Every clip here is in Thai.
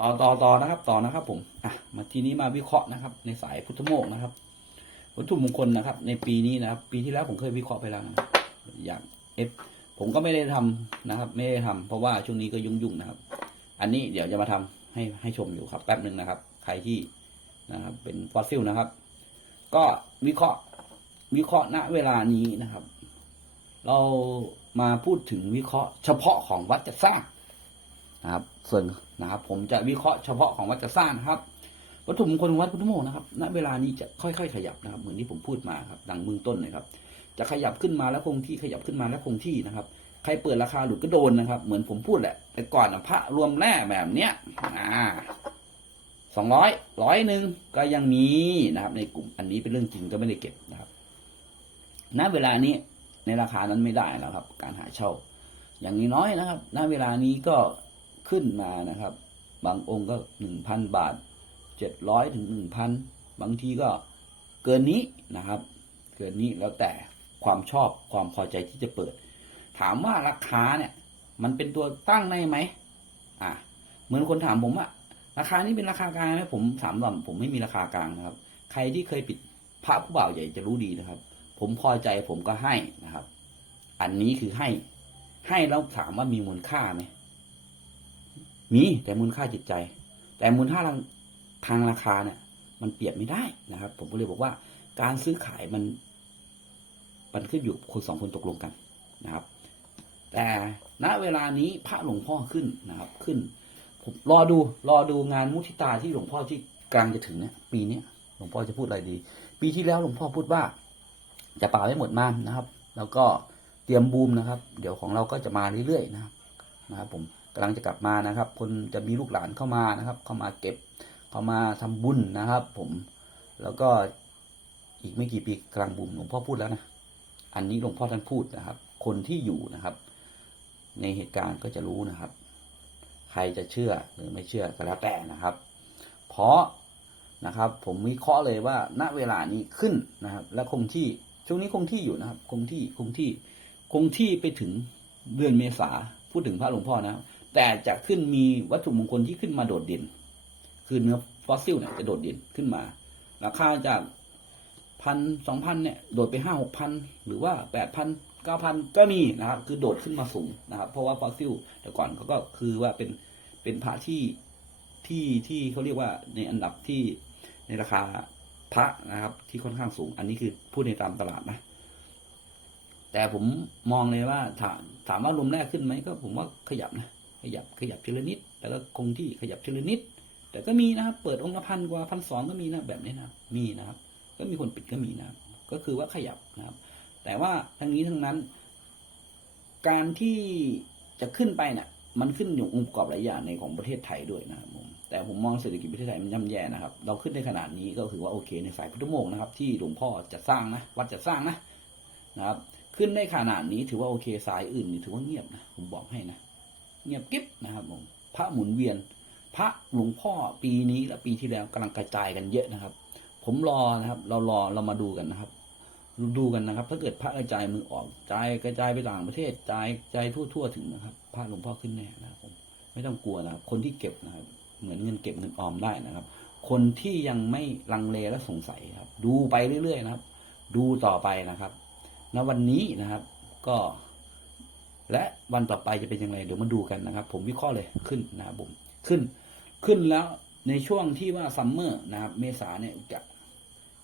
ต่อต่อต่อนะครับ ต่อนะครับ ผมอะมาทีนี้มาวิเคราะห์นะครับ ในสายพุทธโมกนะครับวัตถุมงคลนะครับ ในปีนี้นะครับ ปีที่แล้วผมเคยวิเคราะห์ไปแล้วนะอย่างเอฟผมก็ไม่ได้ทำนะครับ ไม่ได้ทำเพราะว่าช่วงนี้ก็ยุ่งๆนะครับ อันนี้เดี๋ยวจะมาทำให้ให้ชมอยู่ครับแป๊บหนึ่งนะครับ ใครที่นะครับ เป็นฟอสซิลนะครับ ก็วิเคราะห์วิเคราะห์ณเวลานี้นะครับ เรามาพูดถึงวิเคราะห์เฉพาะของวัดจัดสร้างนะครับ ส่วน นะครับผมจะวิเคราะห์เฉพาะของวัดจัดสร้างนะครับ วัตถุมงคลของวัดพุทธโมกนะครับ ณ เวลานี้จะค่อย ๆ ขยับนะครับ เหมือนที่ผมพูดมาครับ ดังเบื้องต้นเลยครับ จะขยับขึ้นมาแล้วคงที่ขยับขึ้นมาแล้วคงที่นะครับ ใครเปิดราคาหลุดก็โดนนะครับ เหมือนผมพูดแหละ แต่ก่อนพระรวมแร่แบบเนี้ยอ่าสองร้อยร้อยหนึ่งก็ยังมีนะครับ ในกลุ่มอันนี้เป็นเรื่องจริงก็ไม่ได้เก็บนะครับ ณ เวลานี้ในราคานั้นไม่ได้แล้วครับ การหาเช่า อย่างน้อยนะครับ ณ เวลานี้ก็ ขึ้นมานะครับ บางองค์ก็หนึ่งพันบาทเจ็ดร้อยถึงหนึ่งพันบางทีก็เกินนี้นะครับ เกินนี้แล้วแต่ความชอบความพอใจที่จะเปิด ถามว่าราคาเนี่ยมันเป็นตัวตั้งได้ไหมอะเหมือนคนถามผมอะราคานี้เป็นราคากลางไหมผมถามว่าผมไม่มีราคากลางนะครับ ใครที่เคยปิดพระผู้บ่าวใหญ่จะรู้ดีนะครับ ผมพอใจผมก็ให้นะครับ อันนี้คือให้ให้แล้วถามว่ามีมูลค่าไหม มีแต่มูลค่าจิตใจ แต่มูลค่าทางราคาเนี่ย มันเปรียบไม่ได้นะครับ ผมก็เลยบอกว่าการซื้อขายมันมันขึ้นอยู่คนสองคนตกลงกันนะครับ แต่ณเวลานี้พระหลวงพ่อขึ้นนะครับขึ้นผมรอดูรอดูงานมุทิตาที่หลวงพ่อที่กลางจะถึงเนี่ยปีเนี้ยหลวงพ่อจะพูดอะไรดี ปีที่แล้วหลวงพ่อพูดว่า จะป่าไม่หมดมานนะครับ แล้วก็เตรียมบูมนะครับ เดี๋ยวของเราก็จะมาเรื่อยๆนะครับนะครับผม กำลังจะกลับมานะครับ คนจะมีลูกหลานเข้ามานะครับ เข้ามาเก็บเข้ามาทำบุญนะครับ ผมแล้วก็อีกไม่กี่ปีกลางบุญหลวงพ่อพูดแล้วนะอันนี้หลวงพ่อท่านพูดนะครับ คนที่อยู่นะครับ ในเหตุการณ์ก็จะรู้นะครับ ใครจะเชื่อหรือไม่เชื่อก็แล้วแต่นะครับ เพราะนะครับ ผมวิเคราะห์เลยว่าณเวลานี้ขึ้นนะครับ และคงที่ช่วงนี้คงที่อยู่นะครับ คงที่คงที่คงที่ไปถึงเดือนเมษาพูดถึงพระหลวงพ่อนะครับ แต่จะขึ้นมีวัตถุมงคลที่ขึ้นมาโดดเด่น คือเนื้อฟอสซิลเนี่ยจะโดดเด่นขึ้นมา ราคาจากพันสองพันเนี่ยโดดไปห้าหกพันหรือว่าแปดพันเก้าพันก็มีนะครับ คือโดดขึ้นมาสูงนะครับ เพราะว่าฟอสซิลแต่ก่อนเขาก็คือว่าเป็นเป็นพระที่ที่ที่เขาเรียกว่าในอันดับที่ในราคาพระนะครับ ที่ค่อนข้างสูง อันนี้คือพูดในตามตลาดนะ แต่ผมมองเลยว่าถามถามว่ารวมแรกขึ้นไหมก็ผมว่าขยับนะ ขยับขยับทีละนิด แล้วก็คงที่ขยับทีละนิด แต่ก็มีนะครับ เปิดองค์ละพันกว่าพันสองก็มีนะแบบนี้นะมีนะครับ ก็มีคนปิดก็มีนะก็คือว่าขยับนะครับ แต่ว่าทั้งนี้ทั้งนั้น การที่จะขึ้นไปเนี่ยมันขึ้นอยู่องค์ประกอบหลายอย่างในของประเทศไทยด้วยนะครับผมแต่ผมมองเศรษฐกิจประเทศไทยมันย่ำแย่นะครับ เราขึ้นได้ขนาดนี้ก็ถือว่าโอเคในสายพุทธโมกนะครับ ที่หลวงพ่อจะสร้างนะวัดจะสร้างนะนะครับ ขึ้นได้ขนาดนี้ถือว่าโอเคสายอื่นถือว่าเงียบนะผมบอกให้นะ เงียบกิ๊บนะครับผมพระหมุนเวียน พระหลวงพ่อปีนี้และปีที่แล้วกำลังกระจายกันเยอะนะครับ ผมรอนะครับ เรารอเรามาดูกันนะครับ ดูกันนะครับ ถ้าเกิดพระกระจายมือออกกระจายกระจายไปต่างประเทศกระจายกระจายทั่วทั่วถึงนะครับ พระหลวงพ่อขึ้นแน่นะครับผมไม่ต้องกลัวนะครับ คนที่เก็บนะครับ เหมือนเงินเก็บเงินออมได้นะครับ คนที่ยังไม่ลังเลและสงสัยครับ ดูไปเรื่อยๆนะครับ ดูต่อไปนะครับณวันนี้นะครับ ก็ และวันต่อไปจะเป็นยังไงเดี๋ยวมาดูกันนะครับ ผมวิเคราะห์เลยขึ้นนะครับผมขึ้นขึ้นแล้วในช่วงที่ว่าซัมเมอร์นะครับเมษาเนี่ยจะ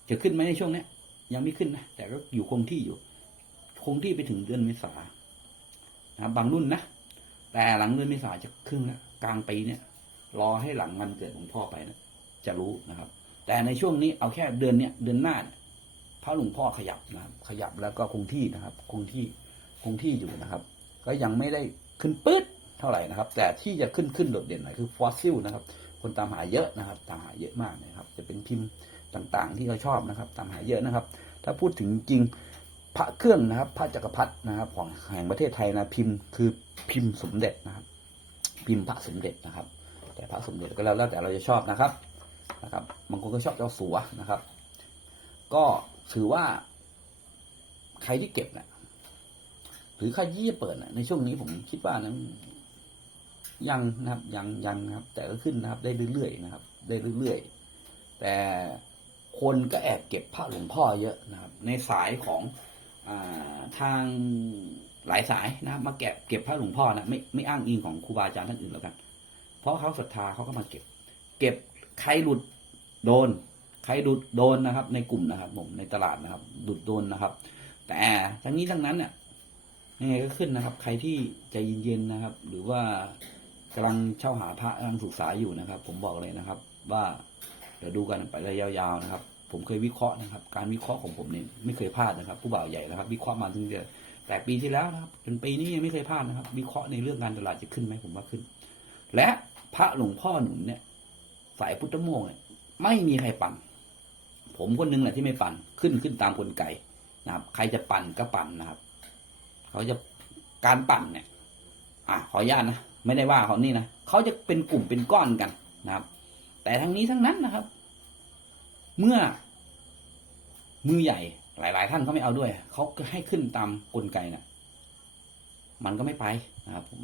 จะขึ้นไหมในช่วงเนี้ย ยังไม่ขึ้นนะแต่ก็อยู่คงที่อยู่ คงที่ไปถึงเดือนเมษานะครับบางรุ่นนะแต่หลังเดือนเมษาจะขึ้นแล้วกลางปีเนี่ย รอให้หลังวันเกิดหลวงพ่อไปนะจะรู้นะครับ แต่ในช่วงนี้เอาแค่เดือนเนี้ยเดือนหน้าพระหลวงพ่อขยับนะครับ ขยับแล้วก็คงที่นะครับ คงที่คงที่อยู่นะครับ ก็ยังไม่ได้ขึ้นปื๊ดเท่าไหร่นะครับ แต่ที่จะขึ้นขึ้นโดดเด่นหน่อยคือฟอสซิลนะครับ คนตามหาเยอะนะครับ ตามหาเยอะมากนะครับ จะเป็นพิมพ์ต่างๆ ที่เราชอบนะครับ ตามหาเยอะนะครับ ถ้าพูดถึงจริงพระเครื่องนะครับ พระจักรพรรดินะครับของแห่งประเทศไทยนะพิมพ์คือพิมพ์สมเด็จนะครับ พิมพ์พระสมเด็จนะครับ แต่พระสมเด็จก็แล้วแต่เราจะชอบนะครับนะครับบางคนก็ชอบเจ้าสัวนะครับ ก็ถือว่าใครที่เก็บเนะ หรือใครที่เปิดนะในช่วงนี้ผมคิดว่านะยังนะครับ ยังยังนะครับ แต่ก็ขึ้นนะครับ ได้เรื่อยๆนะครับ ได้เรื่อยๆแต่คนก็แอบเก็บพระหลวงพ่อเยอะนะครับ ในสายของอทางหลายสายนะมาแก็บเก็บพระหลวงพ่อนะไม่ไม่อ้างอิงของครูบาอาจารย์ท่านอื่นแล้วกัน เพราะเขาศรัทธาเขาก็มาเก็บ เก็บใครหลุดโดน ใครหลุดโดนนะครับ ในกลุ่มนะครับ ผมในตลาดนะครับหลุดโดนนะครับ แต่ทั้งนี้ทั้งนั้นเนี่ย ยังไงก็ขึ้นนะครับ ใครที่ใจเย็นๆนะครับ หรือว่ากำลังเช่าหาพระกำลังศึกษาอยู่นะครับ ผมบอกเลยนะครับ ว่าเดี๋ยวดูกันไประยะยาวๆนะครับ ผมเคยวิเคราะห์นะครับ การวิเคราะห์ของผมเนี่ยไม่เคยพลาดนะครับ ผู้บ่าวใหญ่นะครับ วิเคราะห์มาถึงเดือนแต่ปีที่แล้วนะครับจนปีนี้ยังไม่เคยพลาดนะครับ วิเคราะห์ในเรื่องการตลาดจะขึ้นไหมผมว่าขึ้น และพระหลวงพ่อหนุนเนี่ย สายพุทธโมกเนี่ยไม่มีใครปั่น ผมคนนึงแหละที่ไม่ปั่นขึ้นขึ้นตามกลไกนะครับ ใครจะปั่นก็ปั่นนะครับ เขาจะการปั่นเนี่ย อะขออนุญาตนะไม่ได้ว่าเขานี่นะเขาจะเป็นกลุ่มเป็นก้อนกันนะครับ แต่ทั้งนี้ทั้งนั้นนะครับ เมื่อ มือใหญ่หลาย ๆ ท่านเขาไม่เอาด้วยเขาให้ขึ้นตามกลไกน่ะ มันก็ไม่ไปนะครับผม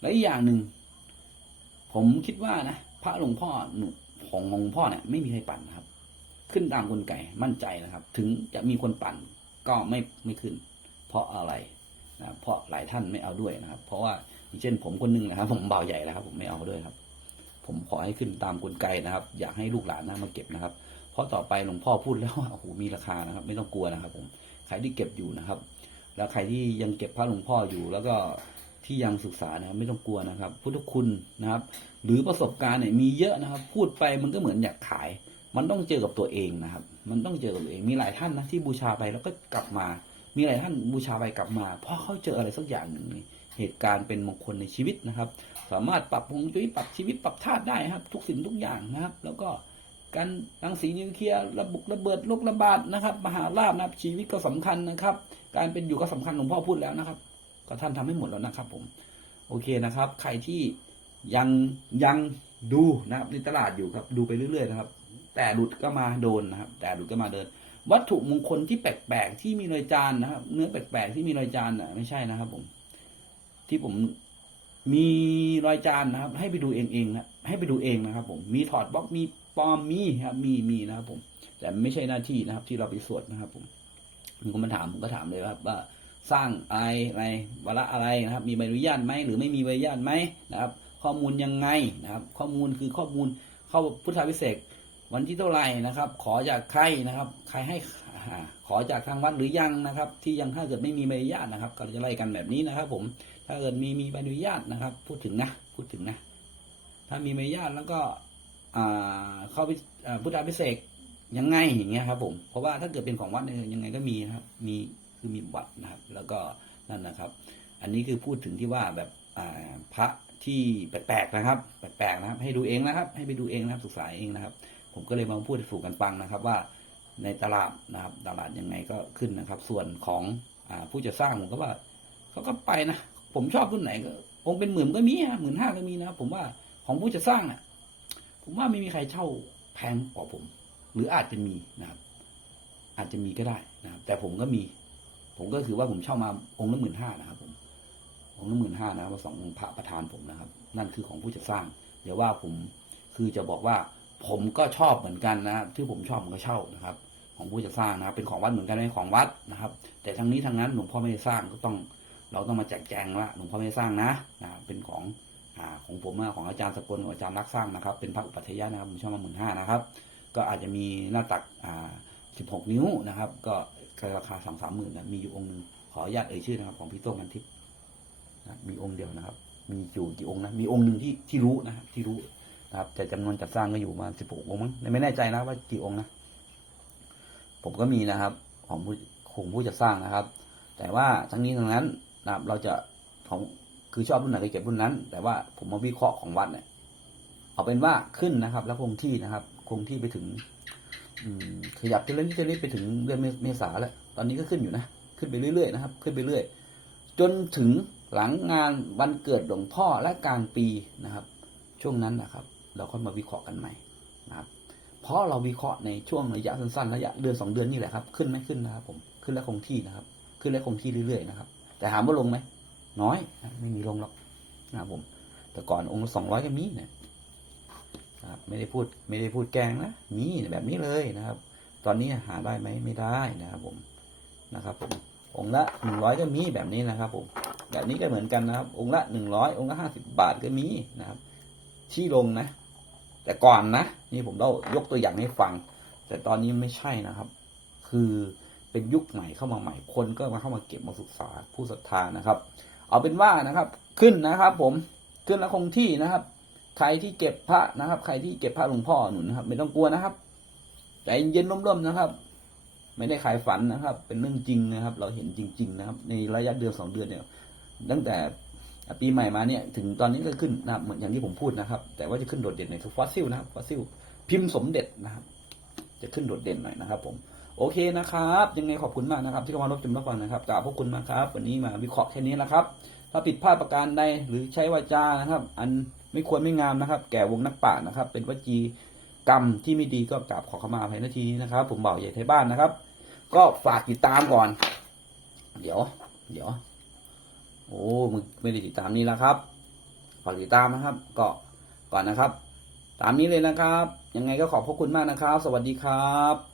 และอีกอย่างหนึ่งผมคิดว่านะพระหลวงพ่อหนุของหลวงพ่อเนี่ยไม่มีใครปั่นนะครับ ขึ้นตามกลไกมั่นใจนะครับ ถึงจะมีคนปั่นก็ไม่ไม่ขึ้น เพราะอะไรนะเพราะหลายท่านไม่เอาด้วยนะครับ เพราะว่าอย่างเช่นผมคนหนึงนะครับ ผมเบาใหญ่แล้วครับ ผมไม่เอาด้วยครับ ผมขอให้ขึ้นตามกลไกนะครับ อยากให้ลูกหลานนะมาเก็บนะครับ เพราะต่อไปหลวงพ่อพูดแล้วว่าโอ้โหมีราคานะครับ ไม่ต้องกลัวนะครับ ผมใครที่เก็บอยู่นะครับ แล้วใครที่ยังเก็บพระหลวงพ่ออยู่ แล้วก็ที่ยังศึกษานะครับไม่ต้องกลัวนะครับ พุทธคุณนะครับ หรือประสบการณ์เนี่ยมีเยอะนะครับ พูดไปมันก็เหมือนอยากขาย มันต้องเจอกับตัวเองนะครับ มันต้องเจอกับตัวเองมีหลายท่านนะที่บูชาไปแล้วก็กลับมา มีหลายท่านบูชาไปกลับมา เพราะเขาเจออะไรสักอย่างหนึ่งเหตุการณ์เป็นมงคลในชีวิตนะครับ สามารถปรับฮวงจุ้ยปรับชีวิตปรับธาตุได้ครับ ทุกสิ่งทุกอย่างนะครับ แล้วก็การรังสีนิวเคลียร์ระบุระเบิดโรคระบาดนะครับ มหาลาภนะครับ ชีวิตก็สำคัญนะครับ การเป็นอยู่ก็สำคัญหลวงพ่อพูดแล้วนะครับ ก็ท่านทำให้หมดแล้วนะครับ ผม โอเคนะครับ ใครที่ยังยังดูนะครับในตลาดอยู่ครับ ดูไปเรื่อยๆนะครับ แต่หลุดก็มาโดนนะครับ แต่หลุดก็มาเดิน วัตถุมงคลที่แปลกๆที่มีรอยจานนะครับ เนื้อแปลกๆที่มีรอยจานอะไม่ใช่นะครับผม ที่ผมมีรอยจานนะครับ ให้ไปดูเองเองนะให้ไปดูเองนะครับ ผมมีถอดบล็อกมีปลอมมีครับ มีมีนะครับ ผม แต่ไม่ใช่หน้าที่นะครับ ที่เราไปสวดนะครับ ผมมีคนมาถามผมก็ถามเลยครับว่าสร้างอะไรอะไรวาระอะไรนะครับ มีใบอนุญาตไหมหรือไม่มีใบอนุญาตไหมนะครับ ข้อมูลยังไงนะครับ ข้อมูลคือข้อมูลเข้าพุทธาพิเศษ วันที่เท่าไหร่นะครับ ขอจากใครนะครับ ใครให้ขอจากทางวัดหรือยังนะครับ ที่ยังถ้าเกิดไม่มีใบอนุญาตนะครับ ก็จะไล่กันแบบนี้นะครับ ผมถ้าเกิดมีมีใบอนุญาตนะครับ พูดถึงนะพูดถึงนะ ถ้ามีใบอนุญาตแล้วก็เข้าพิพุทธาพิเศษกยังไงอย่างเงี้ยครับผมเพราะว่าถ้าเกิดเป็นของวัดเนี่ยยังไงก็มีนะครับ มีคือมีบัตรนะครับ แล้วก็นั่นนะครับ อันนี้คือพูดถึงที่ว่าแบบพระที่แปลกๆนะครับ แปลกๆนะครับ ให้ดูเองนะครับ ให้ไปดูเองนะครับศึกษาเองนะครับ ผมก็เลยมาพูดให้สู่กันฟังนะครับว่าในตลาดนะครับตลาดยังไงก็ขึ้นนะครับ ส่วนของอผู้จะสร้างผมก็ว่าเขาก็ไปนะผมชอบรุ่นไหนก็องค์เป็นหมื่นก็มีฮะหมื่นห้าก็มีนะผมว่าของผู้จะสร้างน่ะ ผมว่าไม่มีใครเช่าแพงกว่าผม หรืออาจจะมีนะครับ อาจจะมีก็ได้นะครับ แต่ผมก็มี ผมก็คือว่าผมเช่ามาองค์ละหมื่นห้านะครับ ผมองค์ละหมื่นห้านะครับสององค์พระประธานผมนะครับ นั่นคือของผู้จะสร้าง เดี๋ยวว่าผมคือจะบอกว่า ผมก็ชอบเหมือนกันนะครับที่ผมชอบผมก็เช่านะครับ ของผู้จะสร้างนะครับ เป็นของวัดเหมือนกันไม่ของวัดนะครับ แต่ทั้งนี้ทั้งนั้นหลวงพ่อไม่ได้สร้างก็ต้อง เราต้องมาแจกแจงว่าหลวงพ่อไม่ได้สร้างนะนะเป็นของอ่าของผมของอาจารย์สกลอาจารย์รักสร้างนะครับ เป็นพระอุปัฏฐยะนะครับผมช่ามาหมื่นห้านะครับ ก็อาจจะมีหน้าตักอ่าสิบหกนิ้วนะครับ ก็ราคาสามสามหมื่นนะมีอยู่องค์หนึงขออนุญาตเอ่ยชื่อนะครับ ของพี่โต้งกันทิพย์นะมีองค์เดียวนะครับ มีอยู่กี่องค์นะมีองค์หนึ่งที่ที่รู้นะครับที่รู้ นะครับแต่จำนวนจัดสร้างก็อยู่ประมาสิบหกองค์มั้งไม่แน่ใจนะว่ากี่องค์นะผมก็มีนะครับ ของผู้ของผู้จัดสร้างนะครับ แต่ว่าทั้งนี้ทั้งนั้นนะครับ เราจะของคือชอบรุ่นไหนก็เก็บรุ่นนั้น แต่ว่าผมมาวิเคราะห์ของวัดเนี่ยเอาเป็นว่าขึ้นนะครับ แล้วคงที่นะครับ คงที่ไปถึง อืมขยับทีละนิดทีละนิดไปถึงเดือนเมเมษาแล้ว ตอนนี้ก็ขึ้นอยู่นะขึ้นไปเรื่อยๆนะครับ ขึ้นไปเรื่อยจนถึงหลังงานวันเกิดหลวงพ่อและกลางปีนะครับ ช่วงนั้นนะครับ เราค่อยมาวิเคราะห์กันใหม่นะครับเพราะเราวิเคราะห์ในช่วงระยะสั้นๆระยะเดือนสองเดือนนี่แหละครับขึ้นไม่ขึ้นนะครับ ผมขึ้นแล้วคงที่นะครับ ขึ้นแล้วคงที่เรื่อยๆนะครับ แต่ถามว่าลงไหมน้อยไม่มีลงหรอกนะครับผม แต่ก่อนองค์ละสองร้อยก็มีเนี่ยนะครับไม่ได้พูดไม่ได้พูดแกงนะมีแบบนี้เลยนะครับ ตอนนี้หาได้ไหมไม่ได้นะครับผมนะครับผมองละหนึ่งร้อยก็มีแบบนี้นะครับผมแบบนี้ก็เหมือนกันนะครับ องละหนึ่งร้อยองละห้าสิบบาทก็มีนะครับ ที่ลงนะ แต่ก่อนนะ นี่ผมเล่ายกตัวอย่างให้ฟัง แต่ตอนนี้ไม่ใช่นะครับ คือเป็นยุคใหม่เข้ามาใหม่คนก็มาเข้ามาเก็บมาศึกษาผู้ศรัทธานะครับ เอาเป็นว่านะครับ ขึ้นนะครับ ผมขึ้นแล้วคงที่นะครับ ใครที่เก็บพระนะครับ ใครที่เก็บพระหลวงพ่อหนุนนะครับ ไม่ต้องกลัวนะครับใจเย็นร่มๆนะครับ ไม่ได้ขายฝันนะครับ เป็นเรื่องจริงนะครับ เราเห็นจริง ๆ นะครับ ในระยะเดือนสองเดือนเนี่ย ตั้งแต่ ปีใหม่มาเนี่ยถึงตอนนี้ก็ขึ้นนะครับเหมือนอย่างที่ผมพูดนะครับ แต่ว่าจะขึ้นโดดเด่นในฟอสซิลนะครับฟอสซิลพิมพ์สมเด็จนะครับ จะขึ้นโดดเด่นหน่อยนะครับ ผมโอเคนะครับ ยังไงขอบคุณมากนะครับ ที่เข้ามารับชมรับฟังนะครับกราบขอบคุณมากครับ วันนี้มาวิเคราะห์แค่นี้นะครับ ถ้าผิดพลาดประการใดหรือใช้วาจานะครับ อันไม่ควรไม่งามนะครับ แก่วงนักป่านะครับ เป็นวจีกรรมที่ไม่ดีก็กราบขอเข้ามาภายในทีนี้นะครับ ผมเบาใหญ่ไทยบ้านนะครับ ก็ฝากติดตามก่อน เดี๋ยว เดี๋ยว โอ้มึงไม่ได้ติดตามนี่แล้วครับฝากติดตามนะครับ ก็ก่อนนะครับ ตามนี้เลยนะครับ ยังไงก็ขอบพระคุณมากนะครับ สวัสดีครับ